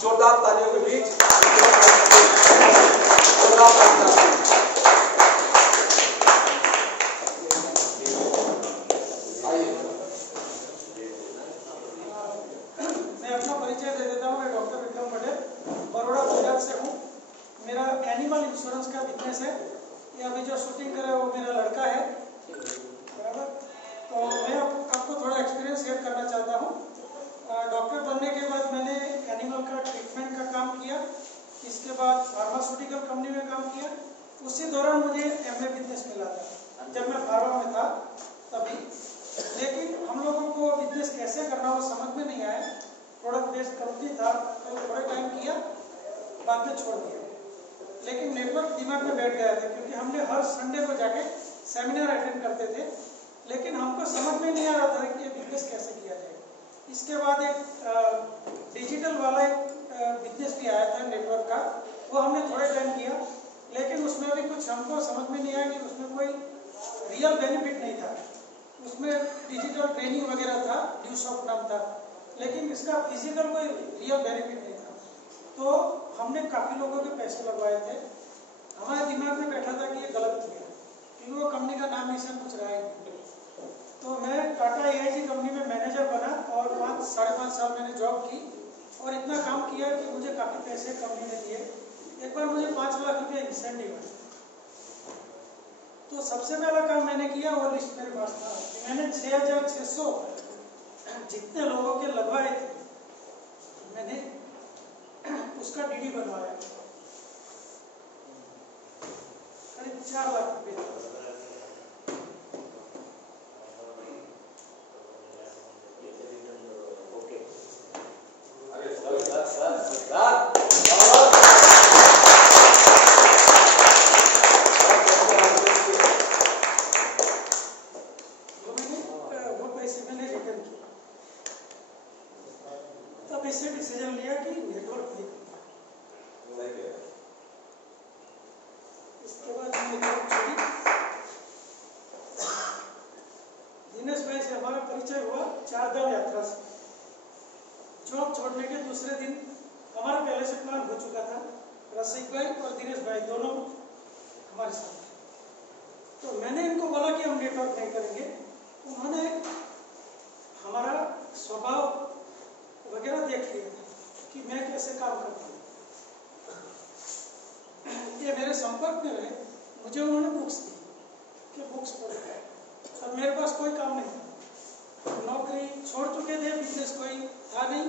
जोरदार तालियों के बीच मैं अपना परिचय दे देता हूँ। मैं डॉक्टर विक्रम पटेल बड़ौदा गुजरात से हूँ। मेरा एनिमल इंश्योरेंस का बिजनेस है। ये अभी जो शूटिंग कर रहा है वो मेरा लड़का है, बराबर। तो मैं आपको थोड़ा एक्सपीरियंस शेयर करना चाहता हूँ। डॉक्टर बनने के बाद मैंने एनिमल का ट्रीटमेंट का काम किया, इसके बाद फार्मास्यूटिकल कंपनी में काम किया। उसी दौरान मुझे एमए बिजनेस मिला था जब मैं फार्मा में था तभी। लेकिन हम लोगों को बिजनेस कैसे करना वो समझ में नहीं आया। प्रोडक्ट बेस्ड कंपनी था तो थोड़े टाइम किया, बाद में छोड़ दिया। लेकिन नेटवर्क दिमाग में बैठ गया था क्योंकि हमने हर संडे को जाके सेमिनार अटेंड करते थे, लेकिन हमको समझ में नहीं आ रहा था कि ये बिजनेस कैसे किया जाए। इसके बाद एक डिजिटल वाला एक बिजनेस भी आया था नेटवर्क का, वो हमने थोड़े टाइम किया, लेकिन उसमें भी कुछ हमको समझ में नहीं आया कि उसमें कोई रियल बेनिफिट नहीं था। उसमें डिजिटल ट्रेनिंग वगैरह था, ड्यूशॉप नाम था, लेकिन इसका फिजिकल कोई रियल बेनिफिट नहीं था। तो हमने काफ़ी लोगों के पैसे लगवाए थे। हमारे दिमाग में बैठा था कि ये गलत किया क्योंकि वो कंपनी का नाम निशान कुछ रहा ही नहीं। तो मैं टाटा AIG कंपनी में मैनेजर बना और 5-5.5 साल मैंने जॉब की और इतना काम किया कि मुझे काफ़ी पैसे कंपनी ने दिए। एक बार मुझे 5 लाख रुपये इंसेंटिव मिला। तो सबसे पहला काम मैंने किया, वो लिस्ट मेरे पास था कि मैंने 6,600 जितने लोगों के लगवाए थे मैंने उसका DD बनवाया, करीब 4 लाख रुपये। डिसीजन लिया कि नेटवर्क नहीं। इसके बाद नेटवर्क छोड़ी। दिनेश भाई से हमारा परिचय हुआ 4 धाम यात्रा से। जॉब छोड़ने के दूसरे दिन हमारा पहले से प्लान हो चुका था। रसिक भाई और दिनेश भाई दोनों हमारे साथ थे। तो मैंने इनको बोला कि हम नेटवर्क नहीं करेंगे। उन्होंने हमारा स्वभाव वगैरह देख लिया कि मैं कैसे काम करता हूँ। ये मेरे संपर्क में रहे, मुझे उन्होंने बुक्स दी कि बुक्स पढ़ो। और मेरे पास कोई काम नहीं था, नौकरी छोड़ चुके थे, बिजनेस कोई था नहीं।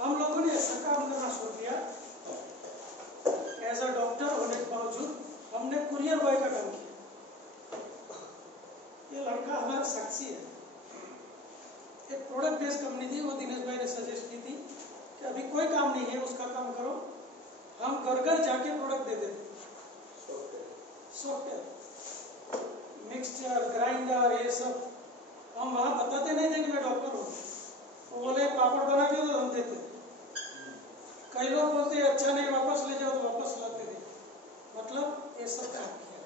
हम लोगों ने ऐसा काम करना शुरू किया। एज अ डॉक्टर होने के बावजूद हमने कुरियर बॉय का काम किया। ये लड़का हमारा साक्षी है। एक प्रोडक्ट बेस्ड कंपनी थी, वो दिनेश भाई ने सजेस्ट की थी कि अभी कोई काम नहीं है, उसका काम करो। हम घर घर जाके प्रोडक्ट दे देते, सॉफ्टवेयर, मिक्सचर, ग्राइंडर, ये सब। हम वहाँ बताते नहीं थे कि मैं डॉक्टर हूँ। वो बोले पापड़ बना के तो हम देते। कई लोग बोलते अच्छा नहीं, वापस ले जाओ, तो वापस लाते थे। मतलब ये सब काम किया।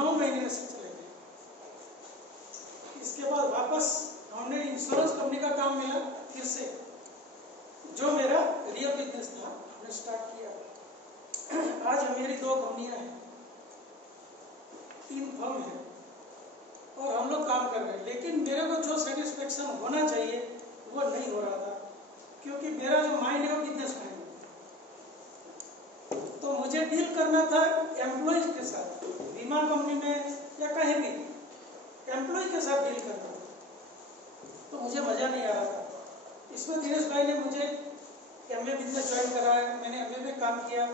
9 महीने से चले गए। इसके बाद वापस हमने इंश्योरेंस कंपनी का काम मिला फिर से, जो मेरा रियल बिजनेस था, हमने स्टार्ट किया। आज मेरी 2 कंपनियां हैं, 3 फर्म है और हम लोग काम कर रहे हैं। लेकिन मेरे को जो सेटिस्फेक्शन होना चाहिए वो नहीं हो रहा था, क्योंकि मेरा जो माइंड है वो बिजनेस माइंड है। तो मुझे डील करना था एम्प्लॉयज के साथ, बीमा कंपनी में या कहीं भी एम्प्लॉय के साथ डील करना था। तो मुझे मजा नहीं आ रहा था। इसमें दिनेश भाई ने मुझे MA बिजनेस ज्वाइन कराया, मैंने MA में काम किया।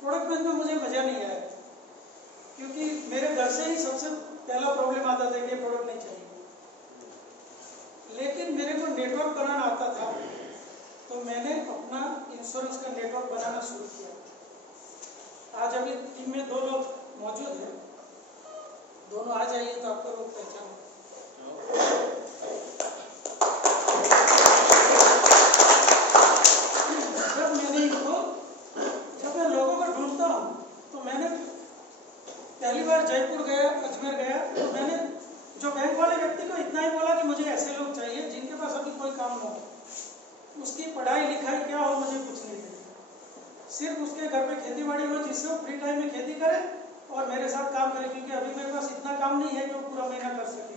प्रोडक्ट बिजनेस में मुझे मजा नहीं आया, क्योंकि मेरे घर से ही सबसे पहला प्रॉब्लम आता था कि प्रोडक्ट नहीं चाहिए। लेकिन मेरे को नेटवर्क बनाना आता था, तो मैंने अपना इंश्योरेंस का नेटवर्क बनाना शुरू किया। आज अभी टीम में 2 लोग मौजूद हैं, दोनों आ जाइए तो आपको लोग पहचान। जब मैं लोगों को ढूंढता हूँ, तो मैंने पहली बार जयपुर गया, अजमेर गया, तो मैंने जो बैंक वाले व्यक्ति को इतना ही बोला कि मुझे ऐसे लोग चाहिए जिनके पास अभी कोई काम ना हो। उसकी पढ़ाई लिखाई क्या हो मुझे कुछ नहीं देखना, सिर्फ उसके घर पे खेती बाड़ी हो जिससे वो फ्री टाइम में खेती करे और मेरे साथ काम करे, क्योंकि अभी मेरे पास इतना काम नहीं है कि वो पूरा महीना कर सके,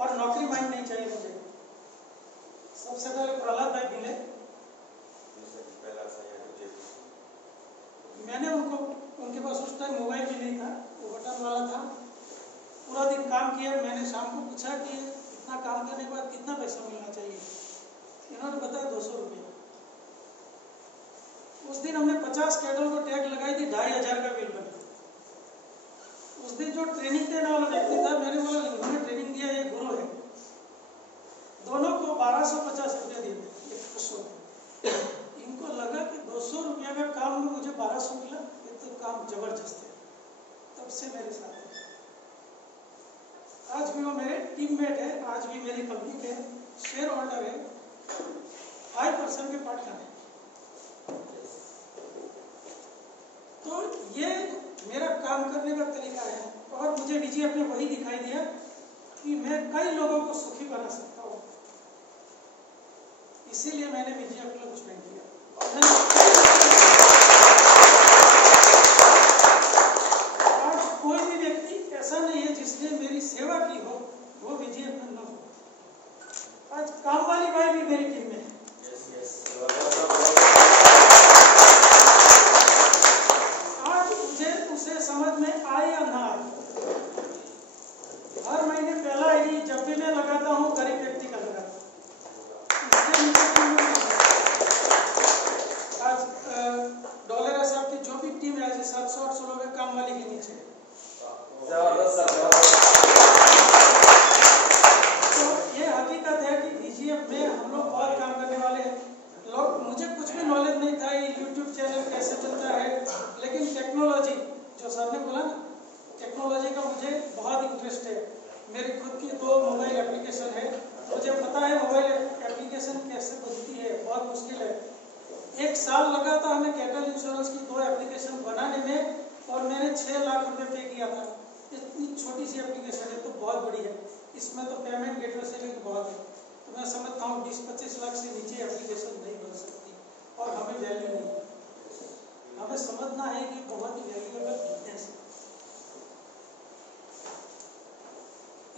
और नौकरी माइंड नहीं चाहिए मुझे। सबसे पहले प्रहलाद भाई मिले, मैंने उनके पास उस टाइम मोबाइल भी नहीं था, वो बटन वाला था। पूरा दिन काम किया, मैंने शाम को पूछा कि इतना काम करने के बाद कितना पैसा मिलना चाहिए, इन्होंने बताया 200 रुपये। उस दिन हमने 50 कैटल को टैग लगाई थी, 2500 का बिल बना। उस दिन जो ट्रेनिंग देने वाला व्यक्ति था, मैंने बोला इन्होंने ट्रेनिंग दिया, ये गुरु है, दोनों को 1250 रुपये दिए थे, एक खुश हो। इनको लगा कि 200 रुपये का काम में मुझे 1200 मिला, ये तो काम जबरदस्त है। तब से मेरे साथ है, आज भी वो मेरे टीममेट है, आज भी मेरी कंपनी के शेयर होल्डर है, 5% के पार्टनर है। तो ये मेरा काम करने का तरीका है, और मुझे VGF ने वही दिखाई दिया कि मैं कई लोगों को सुखी बना सकता हूँ, इसीलिए मैंने VGF के लिए कुछ नहीं किया। आज कोई भी व्यक्ति ऐसा नहीं है जिसने मेरी सेवा की हो वो VGF में न हो। आज काम वाली भाई भी मेरी टीम में है। आज मुझे उसे समझ में आए या ना आए, हर महीने पहला आईडी जब भी मैं लगाता हूँ गरीब व्यक्ति का लगाता हूँ। आज डॉलर साहब की जो भी टीम है, 700-800 लोग काम वाली के नीचे। तो ये हकीकत है कि VGF में हम लोग बहुत काम करने वाले हैं। लोग, मुझे कुछ भी नॉलेज नहीं था ये यूट्यूब चैनल कैसे चलता है, लेकिन टेक्नोलॉजी जो सर ने बोला ना, टेक्नोलॉजी का मुझे बहुत इंटरेस्ट है। मेरी खुद की 2 मोबाइल एप्लीकेशन है, मुझे पता है मोबाइल एप्लीकेशन कैसे बनती है, बहुत मुश्किल है। 1 साल लगा था हमें कैटल इंश्योरेंस की 2 एप्लीकेशन बनाने में, और मैंने 6 लाख रुपए पे किया था। इतनी छोटी सी एप्लीकेशन है तो बहुत बड़ी है, इसमें तो पेमेंट गेटवे से भी बहुत है। तो मैं समझता हूँ 20-25 लाख से नीचे एप्लीकेशन नहीं बन सकती, और हमें वैल्यू नहीं है। हमें समझना है कि बहुत ही वैल्यूएबल बिजनेस है।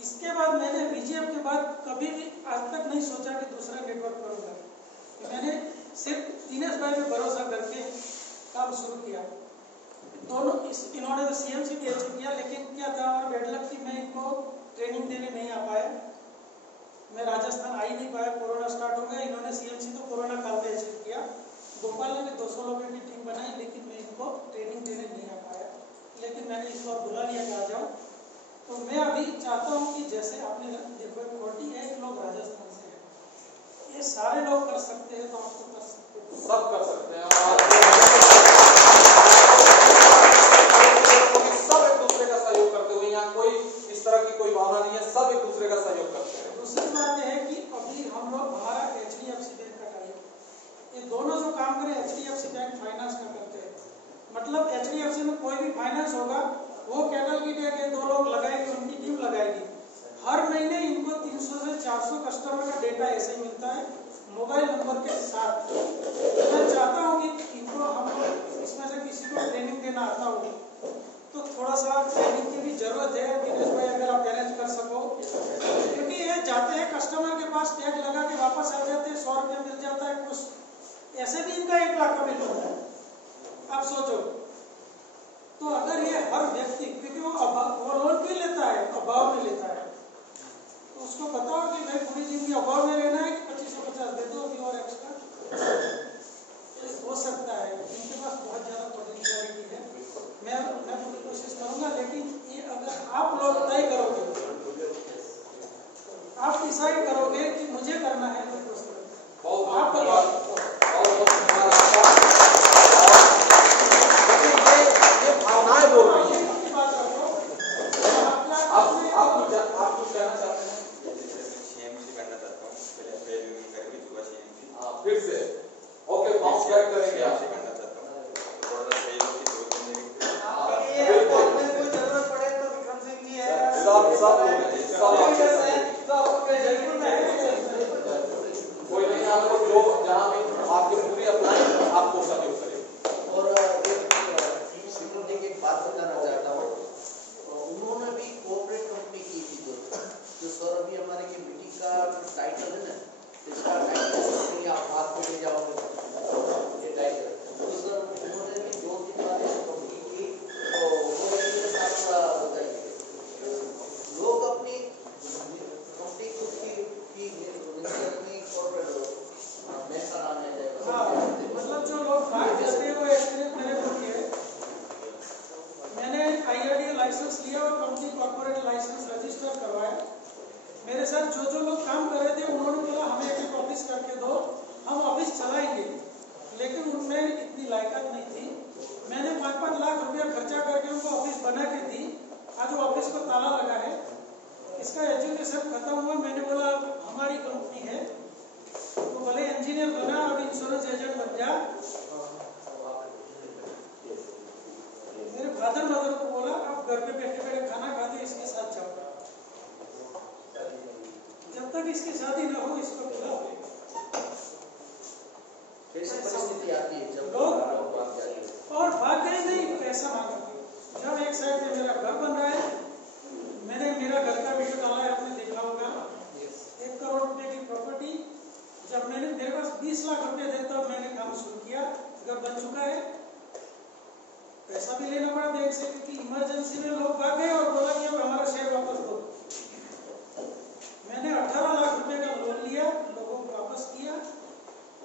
इसके बाद मैंने VGF के बाद कभी भी आज तक नहीं सोचा कि दूसरा नेटवर्क करूंगा। मैंने सिर्फ दिनेश भाई पे भरोसा करके काम शुरू किया। दोनों इन्होंने तो CMC भी अचीव किया, लेकिन क्या था हमारा बैड लक कि मैं इनको ट्रेनिंग देने नहीं आ पाया। मैं राजस्थान आ ही नहीं पाया, कोरोना स्टार्ट हो गया। इन्होंने CMC तो कोरोना काल में अचीव किया। भोपाल ने भी 200 लोगों की टीम बनाई, लेकिन मैं इनको ट्रेनिंग देने नहीं आ पाया। लेकिन मैंने इस बार बुला लिया कि आ जाओ। तो मैं अभी चाहता हूँ कि जैसे आपने देखो 41 लोग राजस्थान से हैं, ये सारे लोग कर सकते हैं, तो आप तो कर सकते हैं, सब कर सकते हैं। सब एक दूसरे का सहयोग करते हुए, यहाँ कोई इस तरह की कोई भावना नहीं है, सब एक दूसरे का सहयोग करते हैं। दूसरी बात यह है कि अभी हम लोग, हमारा HDFC बैंक का टाइप, ये दोनों जो काम करें HDFC बैंक फाइनेंस का करते हैं। मतलब HDFC में कोई भी फाइनेंस होगा, वो कैटल की टैग 2 लोग लगाएंगे, उनकी टीम लगाएगी। हर महीने इनको 300 से 400 कस्टमर का डेटा ऐसे ही मिलता है, मोबाइल नंबर के साथ। मैं चाहता हूँ कि इनको हम लोग इसमें से किसी को ट्रेनिंग देना आता हो तो थोड़ा सा ट्रेनिंग की भी जरूरत है। दिनेश भाई अगर आप अरेंज कर सको, क्योंकि ये जाते हैं कस्टमर के पास, टैग लगा के वापस आ जाते हैं, 100 रुपये मिल जाता है, कुछ ऐसे भी इनका 1 लाख का बिल होता है। आप सोचो, तो अगर ये हर व्यक्ति, क्योंकि वो लोन भी लेता है, अभाव में लेता है, तो उसको बताओ कि भाई पूरी जिंदगी अभाव में रहना है कि 2550 दे दो अभी और एक्स्ट्रा, हो सकता है। इनके पास बहुत ज्यादा पोटेंशियलिटी है। मैं पूरी कोशिश करूंगा, लेकिन ये अगर आप लोग तय करोगे, आप डिसाइड करोगे कि मुझे करना है, तो आप भावनाएं बोल रही है। आप कुछ कहना चाहते हैं? फिर से ओके, बाउंस बैक करेंगे आप। जरूरत पड़े तो विक्रम सिंह जी है, कोई नहीं आपको जो जहाँ भी आपके पूरी अप्लाई आपको सहयोग करें। और एक बात बताना चाहता हूँ, उन्होंने भी कोऑपरेट कंपनी की थी जो सर अभी हमारे की मीटिंग का टाइटल है ना, इसका टाइटल आप बात को ले जाओगे ये टाइटल, तो सर उन्होंने भी 2-3 बार कंपनी की, तो उन्होंने साथ बताइए लोग अपनी कंपनी खुद की मतलब जो लोग भाग जाते हैं वो एक्सपीरियंस मेरे को भी है। मैंने IRDA लाइसेंस लिया और कंपनी कॉर्पोरेट लाइसेंस रजिस्टर करवाया। मेरे साथ जो लोग काम कर रहे थे उन्होंने बोला हमें एक ऑफिस करके दो, हम ऑफिस चलाएंगे, लेकिन उनमें इतनी लायकात नहीं थी। मैंने 5-5 लाख रुपया खर्चा करके उनको ऑफिस बना के दी। आज वो ऑफिस को ताला लगा है, इसका एजुकेशन खत्म हुआ। मैंने बोला हमारी कंपनी है तो भले इंजीनियर बना, अब इंश्योरेंस एजेंट बन जा। मेरे फादर मदर को बोला आप घर पे बैठे बैठे खाना खाते इसके साथ जाओ, जब तक इसकी शादी न हो इसको बुलाओ। कैसी परिस्थिति आती है जब लोग और भाग गए, नहीं पैसा मांगा। जब एक साइड में मेरा घर बन रहा है, मैंने मेरा घर का वीडियो डाला है, आपने देखा होगा, 1 करोड़ रुपए की प्रॉपर्टी। जब मैंने मेरे पास 20 लाख रुपए थे तब मैंने काम शुरू किया, घर बन चुका है। पैसा भी लेना पड़ा बैंक से क्योंकि इमरजेंसी में लोग भाग गए और बोला कि अब हमारा शेयर वापस दो। मैंने 18 लाख रुपए का लोन लिया, लोगों को वापस किया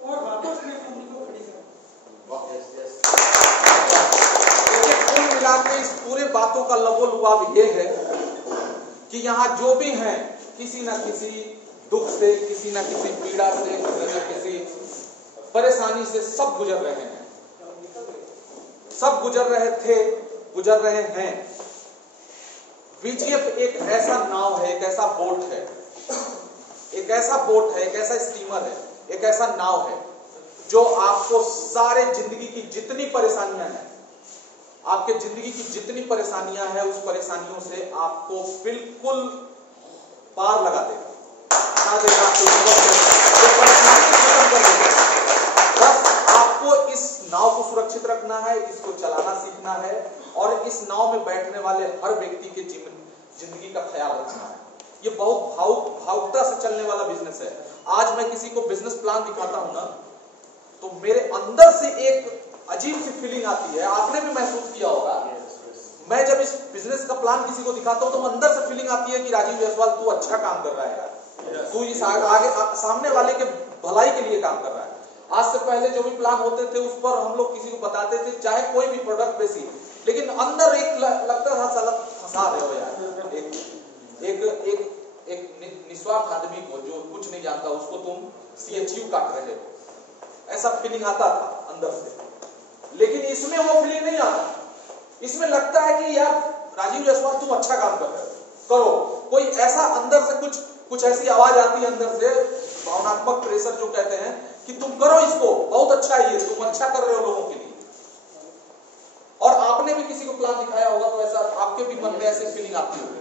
और वापस मैं कंपनी को खड़ी कर। कुल मिला के इस पूरे बातों का लबोलुआब ये है कि यहाँ जो भी हैं किसी न किसी दुख से, किसी न किसी पीड़ा से, किसी न किसी परेशानी से सब गुजर रहे हैं, सब गुजर रहे थे, गुजर रहे हैं। VGF एक ऐसा नाव है, एक ऐसा बोट है, एक ऐसा बोट है, एक ऐसा स्टीमर है, एक ऐसा नाव है जो आपको सारे जिंदगी की जितनी परेशानियां हैं, आपके जिंदगी की जितनी परेशानियां हैं, उस परेशानियों से आपको बिल्कुल पार लगा देगा, बस आपको इस नाव को सुरक्षित रखना है, इसको चलाना सीखना है और इस नाव में बैठने वाले हर व्यक्ति के जिंदगी का ख्याल रखना है। ये बहुत भावुकता से चलने वाला बिजनेस है। आज मैं किसी को बिजनेस प्लान दिखाता हूं ना, तो मेरे अंदर से एक अजीब सी फीलिंग आती है, आपने भी महसूस किया होगा। मैं जब इस बिजनेस का प्लान किसी को दिखाता हूं तो अंदर से फीलिंग आती है कि राजीव जायसवाल तू अच्छा काम कर रहा है यार, तू इस आगे सामने वाले के भलाई के लिए काम कर रहा है। आज से पहले जो भी प्लान होते थे उस पर हम लोग किसी को बताते थे, चाहे कोई भी प्रोडक्ट बेसी, लेकिन अंदर एक लगता था साला फंसा रहे हो यार, एक निस्वार्थ आदमी को जो कुछ नहीं जानता उसको तुम CHU काट रहे हो, ऐसा फीलिंग आता था अंदर से। लेकिन इसमें वो फीलिंग नहीं आता, इसमें लगता है कि यार राजीव जायसवाल तुम अच्छा काम कर रहे हो, करो। कोई ऐसा अंदर से कुछ ऐसी आवाज आती है अंदर से, भावनात्मक प्रेशर जो कहते हैं कि तुम करो इसको, बहुत अच्छा है ये, तुम अच्छा कर रहे हो लोगों के लिए। और आपने भी किसी को प्लान दिखाया होगा तो ऐसा आपके भी मन में ऐसी फीलिंग आती होगी।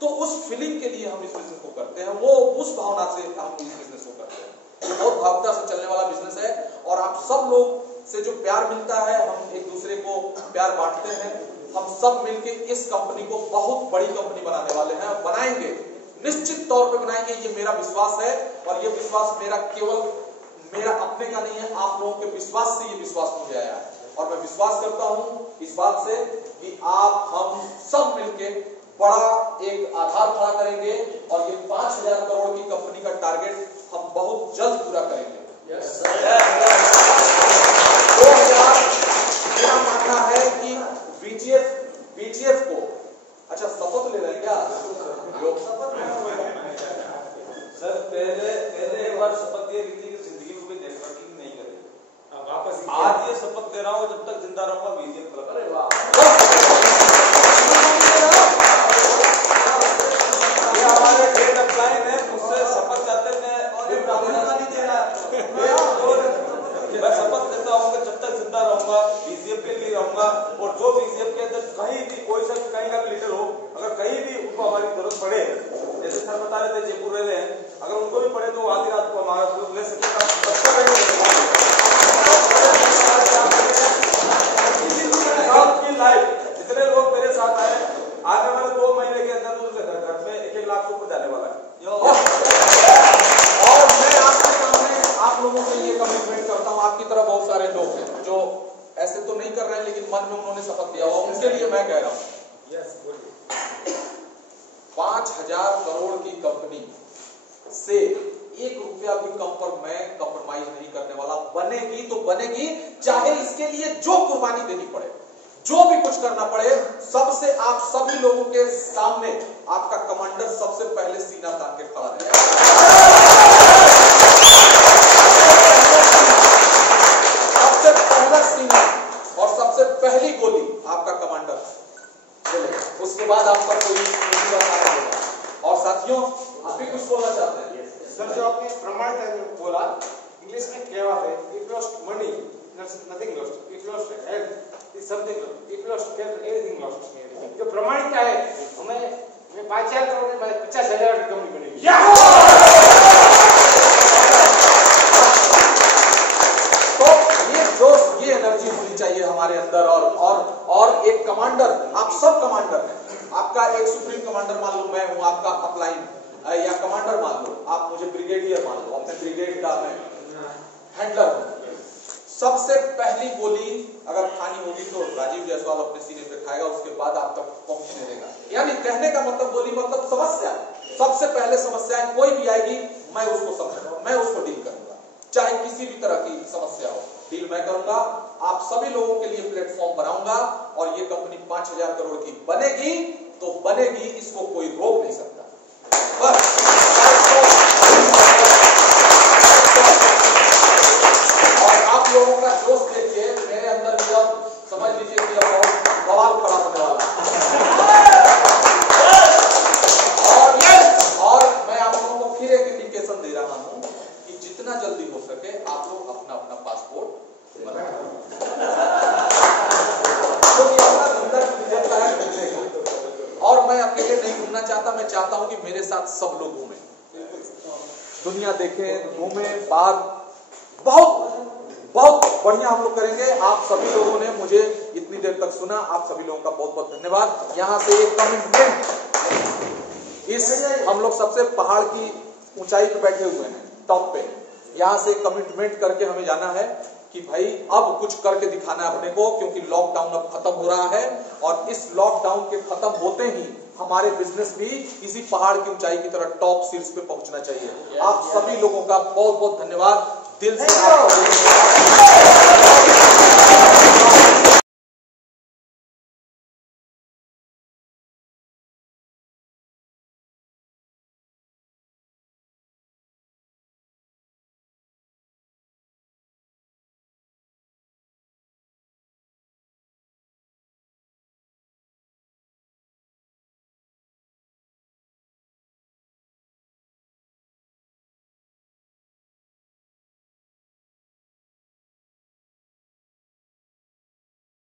तो उस फीलिंग के लिए हम इस बिजनेस को करते हैं, वो उस भावना से हम इस बिजनेस को करते हैं। ये बहुत भावुकता से चलने वाला बिजनेस है और आप सब लोग से जो प्यार मिलता है, हम एक दूसरे को प्यार बांटते हैं। हम सब मिलके इस कंपनी को बहुत बड़ी कंपनी बनाने वाले हैं, बनाएंगे, निश्चित तौर पे बनाएंगे, ये मेरा विश्वास है। और ये विश्वास मेरा केवल मेरा अपने का नहीं है, आप लोगों के विश्वास से ये विश्वास मुझे आया है। और मैं विश्वास करता हूं इस बात से कि आप हम सब मिलके बड़ा एक आधार खड़ा करेंगे और ये 5,000 करोड़ की कंपनी का टारगेट हम बहुत जल्द पूरा करेंगे। 2000 मेरा मानना है कि VGF को अच्छा शपथ ले रहे हैं क्या लोग? सर पहले एक बार शपथ ली थी कि जिंदगी में कोई नेटवर्किंग नहीं करेगी, वापस आज ये शपथ ले रहा हूँ जब तक जिंदा रहूंगा VGF क्लब। अरे वाह, ये हमारे ट्रेड अपलाइन है, मुझसे शपथ चाहते हैं, मैं शपथ लेता हूँ कि जब तक जिंदा रहूंगा VGF के लिए रहूंगा। और जो VGF के अंदर कहीं भी कोई सा कहीं का लीडर हो, अगर कहीं भी उनको हमारी जरूरत पड़े, जैसे सर बता रहे थे जयपुर रह रहे हैं, अगर उनको भी पड़े तो आधी रात को हमारा ले सकते मन में उन्होंने शपथ लिया हुआ, उनके लिए मैं कह रहा हूं 5,000 करोड़ की कंपनी से 1 रुपया भी कम पर मैं कंप्रोमाइज नहीं करने वाला। बनेगी तो बनेगी, चाहे इसके लिए जो कुर्बानी देनी पड़े, जो भी कुछ करना पड़े। सबसे आप सभी लोगों के सामने आपका कमांडर सबसे पहले सीना तान के खड़ा रहेगा। सबसे पहला सीना और सबसे पहली गोली आपका कमांडर चले, उसके बाद आप पर कोई मुसीबत नहीं होगा। और साथियों, आप भी कुछ बोलना चाहते हैं? सर, जो आपने प्रमाणित बोला, इंग्लिश में कहावत है, if lost money, nothing lost. If lost health, is something lost. If lost health, anything lost. जो प्रमाणिकता है, मैं 5,000 करोड़ में 50,000 की कंपनी बनेगी। तो ये जोश, ये एनर्जी होनी चाहिए हमारे अंदर। और एक कमांडर, आप सब कमांडर हैं। आपका एक सुप्रीम कमांडर मान लो मैं हूं, आपका अपलाइन या कमांडर मान लो, आप मुझे ब्रिगेडियर मान लो, अपने ब्रिगेड का मैं हैंडलर हूं। सबसे पहली गोली अगर खानी होगी तो राजीव जायसवाल अपने सीने पे खाएगा, उसके बाद आप तक पहुंचने देगा। यानी कहने का मतलब, गोली मतलब समस्या। सबसे पहले समस्याएं कोई भी आएगी, मैं उसको समझूंगा, मैं उसको डील करूंगा, चाहे किसी भी तरह की समस्या हो, डील मैं करूंगा। आप सभी लोगों के लिए प्लेटफॉर्म बनाऊंगा और ये कंपनी 5,000 करोड़ की बनेगी तो बनेगी, इसको कोई रोक नहीं सकता। बस और आप लोगों का जोश देखिए, मेरे अंदर भी अब समझ लीजिए कि अब बहुत बवाल खड़ा होने वाला और मैं आप लोगों को फिर एक इंडिकेशन दे रहा हूं कि जितना जल्दी हो सके आप लोग अपना अपना पासपोर्ट बनाएं, क्योंकि अपना अंदर विजन का है घूमने का। और मैं अकेले नहीं घूमना चाहता, मैं चाहता हूं कि मेरे साथ सब लोग घूमें, दुनिया देखें, घूमें, बाहर बहुत बढ़िया हम लोग करेंगे। आप सभी लोगों ने मुझे इतनी देर तक सुना, आप सभी लोगों का बहुत बहुत धन्यवाद। यहाँ से एक कमिटमेंट, इस हम लोग सबसे पहाड़ की ऊंचाई पे बैठे हुए हैं, टॉप पे, यहाँ से कमिटमेंट करके हमें जाना है कि भाई अब कुछ करके दिखाना है अपने को, क्योंकि लॉकडाउन अब खत्म हो रहा है और इस लॉकडाउन के खत्म होते ही हमारे बिजनेस भी किसी पहाड़ की ऊंचाई की तरह टॉप शीर्ष पे पहुंचना चाहिए। आप सभी लोगों का बहुत बहुत धन्यवाद, दिल से।